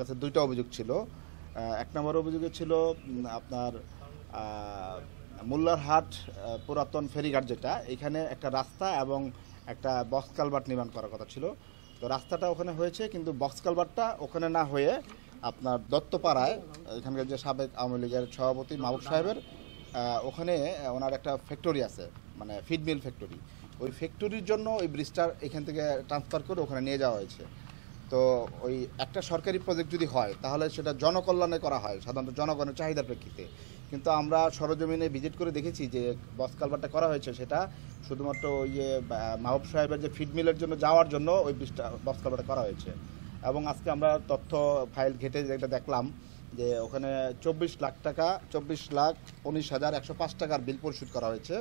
কাছে দুইটা অভিযোগ ছিল। এক নম্বর অভিযোগে ছিল আপনার মোল্লারহাট পুরাতন ফেরিঘাট, যেটা এখানে একটা রাস্তা এবং একটা বক্স কালভার্ট নির্মাণ করার কথা ছিল। তো রাস্তাটা ওখানে হয়েছে, কিন্তু বক্স কালভার্টটা ওখানে না হয়ে আপনার দত্তপাড়ায় এখানকার যে সাবেক আওয়ামী লীগের সভাপতি মাহবুব সাহেবের ওখানে ওনার একটা ফ্যাক্টরি আছে, মানে ফিড মিল ফ্যাক্টরি। ওই ফ্যাক্টরির জন্য ওই ব্রিজটা এখান থেকে ট্রান্সফার করে ওখানে নিয়ে যাওয়া হয়েছে। তো ওই একটা সরকারি প্রজেক্ট যদি হয় তাহলে সেটা জনকল্যাণে করা হয়, সাধারণত জনগণের চাহিদার প্রেক্ষিতে। কিন্তু আমরা সরজমিনে ভিজিট করে দেখেছি যে বক্স কালভার্টটা করা হয়েছে সেটা শুধুমাত্র ওই যে মাহবুব সাহেবের যে ফিড মিলের জন্য যাওয়ার জন্য ওই ব্রিজটা বক্স কালভার্টটা করা হয়েছে। এবং আজকে আমরা তথ্য ফাইল ঘেটে যেটা দেখলাম যে ওখানে 24,19,105 টাকার বিল পরিশোধ করা হয়েছে।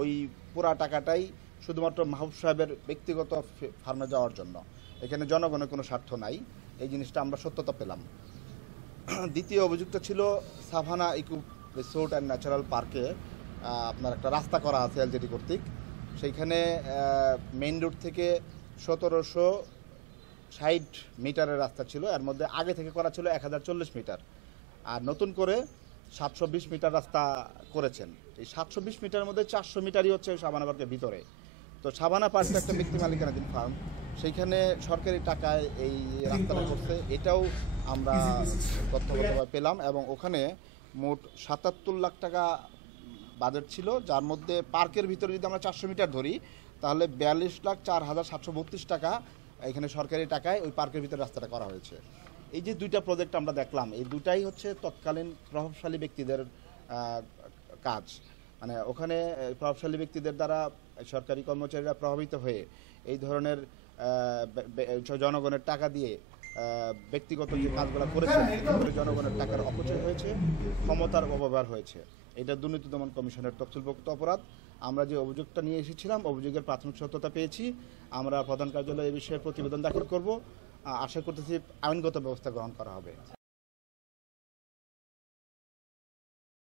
ওই পুরা টাকাটাই শুধুমাত্র মাহবুব সাহেবের ব্যক্তিগত ফার্মে যাওয়ার জন্য, এখানে জনগণের কোনো স্বার্থ নাই। এই জিনিসটা আমরা সত্যতা পেলাম। দ্বিতীয় অভিযুক্ত ছিল Savanna Eco Resort and Natural পার্কে আপনার একটা রাস্তা করা আছে এলজেডি কর্তৃক। সেইখানে মেইন রোড থেকে 1760 মিটারের রাস্তা ছিল, এর মধ্যে আগে থেকে করা ছিল 1040 মিটার, আর নতুন করে 720 মিটার রাস্তা করেছেন। এই 720 মিটারের মধ্যে 400 মিটারই হচ্ছে সাভানা পার্কের ভিতরে। তো সাভানা পার্কটা একটা ব্যক্তি মালিকানাধীন ফার্ম, সেইখানে সরকারি টাকায় এই রাস্তাটা করছে, এটাও আমরা তথ্যগতভাবে পেলাম। এবং ওখানে মোট 77 লাখ টাকা বাজেট ছিল, যার মধ্যে পার্কের ভিতরে যদি আমরা 400 মিটার ধরি তাহলে 42,04,732 টাকা এখানে সরকারি টাকায় ওই পার্কের ভিতরে রাস্তাটা করা হয়েছে। এই যে দুইটা প্রজেক্ট আমরা দেখলাম, এই দুটাই হচ্ছে তৎকালীন প্রভাবশালী ব্যক্তিদের কাজ। মানে ওখানে প্রভাবশালী ব্যক্তিদের দ্বারা সরকারি কর্মচারীরা প্রভাবিত হয়ে এই ধরনের জনগণের টাকা দিয়ে ব্যক্তিগত যে কাজগুলো করেছে, জনগণের টাকার অপচয় হয়েছে, ক্ষমতার অপব্যবহার হয়েছে। এটা দুর্নীতি দমন কমিশনের তফসিলভুক্ত অপরাধ। আমরা যে অভিযোগটা নিয়ে এসেছিলাম, অভিযোগের প্রাথমিক সত্যতা পেয়েছি। আমরা প্রধান কার্যালয়ে এই বিষয়ে প্রতিবেদন দাখিল করব। আশা করতেছি আইনগত ব্যবস্থা গ্রহণ করা হবে।